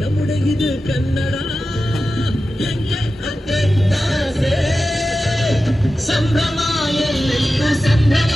ನಮ್ಮುಡಗಿದು ಕನ್ನಡ ಸಂಭ್ರಮ ಎಲ್ಲೆಲ್ಲೂ ಸಂಭ್ರಮ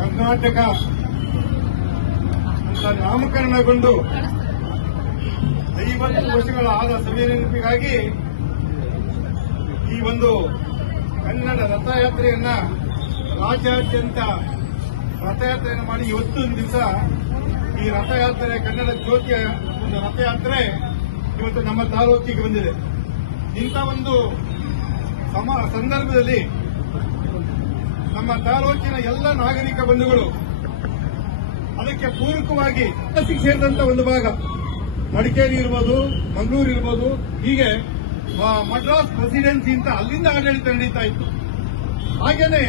ಕರ್ನಾಟಕ ಅಂತ ನಾಮಕರಣಗೊಂಡು 50 ವರ್ಷಗಳ ಆದ ಸಭೆ ನೆನಪಿಗಾಗಿ ಈ ಒಂದು ಕನ್ನಡ ರಥಯಾತ್ರೆಯನ್ನ ರಾಜ್ಯಾದ್ಯಂತ ರಥಯಾತ್ರೆಯನ್ನು ಮಾಡಿ ಇವತ್ತೊಂದು ದಿವಸ ಈ ರಥಯಾತ್ರೆ ಕನ್ನಡ ಜ್ಯೋತಿಯ ಒಂದು ರಥಯಾತ್ರೆ ಇವತ್ತು ನಮ್ಮ ತಾಲೂಕಿಗೆ ಬಂದಿದೆ. ಇಂಥ ಒಂದು ಸಂದರ್ಭದಲ್ಲಿ ನಮ್ಮ ತಾಲೂಕಿನ ಎಲ್ಲ ನಾಗರಿಕ ಬಂಧುಗಳು ಅದಕ್ಕೆ ಪೂರಕವಾಗಿ ಸೇರಿದಂತ ಒಂದು ಭಾಗ ಮಡಿಕೇರಿ ಇರ್ಬೋದು, ಮಂಗಳೂರು ಇರ್ಬೋದು, ಹೀಗೆ ಮಡ್ರಾಸ್ ಪ್ರೆಸಿಡೆನ್ಸಿ ಅಂತ ಅಲ್ಲಿಂದ ಆಡಳಿತ ನಡೀತಾ ಇತ್ತು. ಹಾಗೇನೆ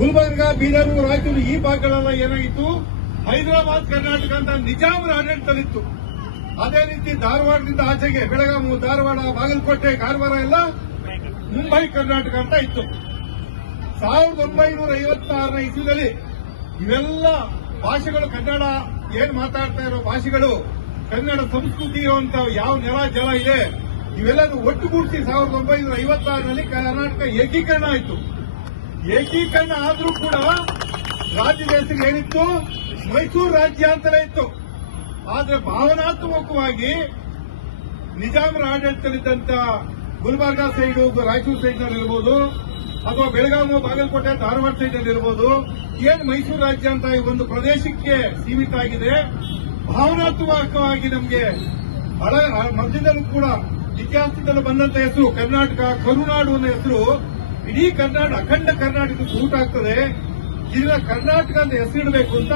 ಗುಲ್ಬರ್ಗ, ಬೀದರ್, ರಾಯಚೂರು ಈ ಭಾಗಗಳೆಲ್ಲ ಏನಾಗಿತ್ತು, ಹೈದರಾಬಾದ್ ಕರ್ನಾಟಕ ಅಂತ ನಿಜಾಮರ ಆಡಳಿತದಲ್ಲಿತ್ತು. ಅದೇ ರೀತಿ ಧಾರವಾಡದಿಂದ ಆಚೆಗೆ ಬೆಳಗಾವಿ, ಧಾರವಾಡ, ಬಾಗಲಕೋಟೆ, ಕಾರವಾರ ಎಲ್ಲ ಮುಂಬೈ ಕರ್ನಾಟಕ ಅಂತ ಇತ್ತು. 1956ನೇ ಇಸ್ವಿಯಲ್ಲಿ ಇವೆಲ್ಲ ಭಾಷೆಗಳು ಕನ್ನಡ ಏನ್ ಮಾತಾಡ್ತಾ ಇರೋ ಭಾಷೆಗಳು ಕನ್ನಡ ಸಂಸ್ಕೃತಿ ಇರುವಂತ ಯಾವ ನೆಲ ಜಲ ಇದೆ ಇವೆಲ್ಲರೂ ಒಟ್ಟುಗೂಡಿಸಿ 1956ರಲ್ಲಿ ಕರ್ನಾಟಕ ಏಕೀಕರಣ ಆಯಿತು. ಏಕೀಕರಣ ಆದ್ರೂ ಕೂಡ ರಾಜ್ಯದ ಹೆಸರು ಏನಿತ್ತು, ಮೈಸೂರು ರಾಜ್ಯ ಅಂತಲೇ ಇತ್ತು. ಆದ್ರೆ ಭಾವನಾತ್ಮಕವಾಗಿ ನಿಜಾಮರ ಆಡಳಿತದಲ್ಲಿದ್ದಂತ ಗುಲ್ಬರ್ಗಾ ಸೈಡು, ರಾಯಚೂರು ಸೈಡ್ನಲ್ಲಿ ಇರ್ಬೋದು, ಅಥವಾ ಬೆಳಗಾವಿ, ಬಾಗಲಕೋಟೆ, ಧಾರವಾಡ ಸೈಡ್ನಲ್ಲಿ ಇರ್ಬೋದು, ಏನ್ ಮೈಸೂರು ರಾಜ್ಯ ಅಂತ ಈ ಒಂದು ಪ್ರದೇಶಕ್ಕೆ ಸೀಮಿತ ಆಗಿದೆ. ಭಾವನಾತ್ಮಕವಾಗಿ ನಮಗೆ ಮಧ್ಯದಲ್ಲೂ ಕೂಡ ಇತಿಹಾಸದಲ್ಲೂ ಬಂದಂತ ಹೆಸರು ಕರ್ನಾಟಕ, ಕರುನಾಡು ಅನ್ನೋ ಹೆಸರು ಇಡೀ ಅಖಂಡ ಕರ್ನಾಟಕಕ್ಕೆ ಸೂಟ್ ಆಗ್ತದೆ. ಇದನ್ನ ಕರ್ನಾಟಕ ಅಂತ ಹೆಸರಿಡಬೇಕು ಅಂತ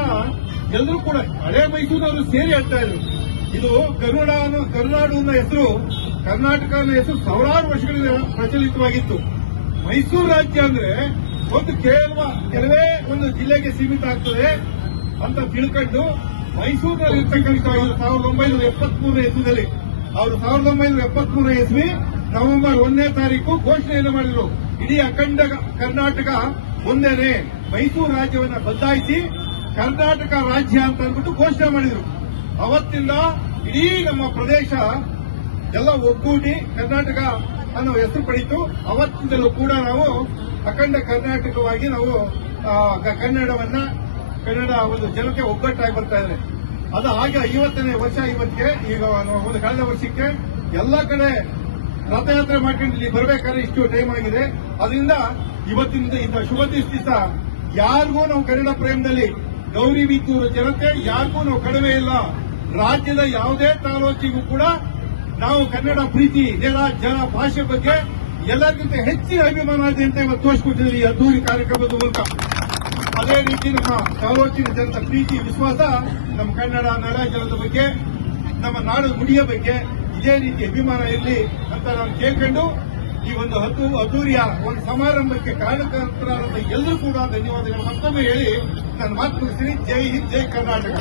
ಎಲ್ಲರೂ ಕೂಡ ಹಳೆ ಮೈಸೂರಿನವರು ಸೇರಿ ಹೇಳ್ತಾ ಇದ್ರು. ಇದು ಕರುನಾಡು ಅನ್ನೋ ಹೆಸರು, ಕರ್ನಾಟಕ ಅನ್ನೋ ಹೆಸರು ಸಾವಿರಾರು ವರ್ಷಗಳಿಂದ ಪ್ರಚಲಿತವಾಗಿತ್ತು. ಮೈಸೂರು ರಾಜ್ಯ ಅಂದ್ರೆ ಒಂದು ಕೆಲವೇ ಒಂದು ಜಿಲ್ಲೆಗೆ ಸೀಮಿತ ಆಗ್ತದೆ ಅಂತ ತಿಳ್ಕೊಂಡು ಮೈಸೂರಿನಲ್ಲಿ ಇರ್ತಕ್ಕಂಥ 1973ನೇ ಇಸ್ವಿಯಲ್ಲಿ ಅವರು 1973ನೇ ಇಸ್ವಿ ನವೆಂಬರ್ 1ನೇ ತಾರೀಕು ಘೋಷಣೆಯನ್ನು ಮಾಡಿದ್ರು. ಇಡೀ ಅಖಂಡ ಕರ್ನಾಟಕ ಒಂದೇನೆ, ಮೈಸೂರು ರಾಜ್ಯವನ್ನ ಬದಲಾಯಿಸಿ ಕರ್ನಾಟಕ ರಾಜ್ಯ ಅಂತ ಅಂದ್ಬಿಟ್ಟು ಘೋಷಣೆ ಮಾಡಿದ್ರು. ಅವತ್ತಿಂದ ಇಡೀ ನಮ್ಮ ಪ್ರದೇಶ ಎಲ್ಲ ಒಗ್ಗೂಡಿ ಕರ್ನಾಟಕ ಅನ್ನೋ ಹೆಸರು ಪಡೀತು. ಅವತ್ತಿಂದಲೂ ಕೂಡ ನಾವು ಅಖಂಡ ಕರ್ನಾಟಕವಾಗಿ ನಾವು ಕನ್ನಡ ಒಂದು ಜನತೆ ಒಗ್ಗಟ್ಟಾಗಿ ಬರ್ತಾ ಇದೆ. ಅದು ಹಾಗೆ 50ನೇ ವರ್ಷ ಇವತ್ತಿಗೆ ಈಗ ಒಂದು ಕಳೆದ ವರ್ಷಕ್ಕೆ ಎಲ್ಲ ಕಡೆ ರಥಯಾತ್ರೆ ಮಾಡ್ಕೊಂಡು ಇಲ್ಲಿ ಬರಬೇಕಾದ್ರೆ ಇಷ್ಟು ಟೈಮ್ ಆಗಿದೆ. ಅದರಿಂದ ಇವತ್ತಿನಿಂದ ಇಂಥ ಶುಭ ದಿವಸ ಯಾರಿಗೂ ನಾವು ಕನ್ನಡ ಪ್ರೇಮದಲ್ಲಿ ಗೌರಿಬಿದನೂರು ಜನತೆ ಯಾರಿಗೂ ನಾವು ಕಡಿಮೆ ಇಲ್ಲ. ರಾಜ್ಯದ ಯಾವುದೇ ತಾಲೂಕಿಗೂ ಕೂಡ ನಾವು ಕನ್ನಡ ಪ್ರೀತಿ ಜನ ಭಾಷೆ ಬಗ್ಗೆ ಎಲ್ಲರಿಗಿಂತ ಹೆಚ್ಚಿನ ಅಭಿಮಾನ ಇದೆ ಅಂತ ಇವತ್ತು ತೋರಿಸ್ಕೊಟ್ಟಿದ್ದೀವಿ ಈ ಅದ್ದೂರಿ ಕಾರ್ಯಕ್ರಮದ ಮೂಲಕ. ಅದೇ ರೀತಿ ನಮ್ಮ ತಾಲೂಕಿನ ಜನರ ಪ್ರೀತಿ ವಿಶ್ವಾಸ ನಮ್ಮ ಕನ್ನಡ ನೆಲ ಜಲದ ಬಗ್ಗೆ ನಮ್ಮ ನಾಡು ನುಡಿಯ ಬಗ್ಗೆ ಇದೇ ರೀತಿ ಅಭಿಮಾನ ಇರಲಿ ಅಂತ ನಾನು ಕೇಳ್ಕೊಂಡು ಈ ಒಂದು ಅದ್ದೂರಿಯ ಒಂದು ಸಮಾರಂಭಕ್ಕೆ ಕಾರಣಕರ್ತರಾದ ಎಲ್ಲರೂ ಕೂಡ ಧನ್ಯವಾದಗಳು ಮತ್ತೊಮ್ಮೆ ಹೇಳಿ ನಾನು ಮಾತು ಮುಗಿಸ್ತೀನಿ. ಜೈ ಹಿಂದ್, ಜೈ ಕರ್ನಾಟಕ.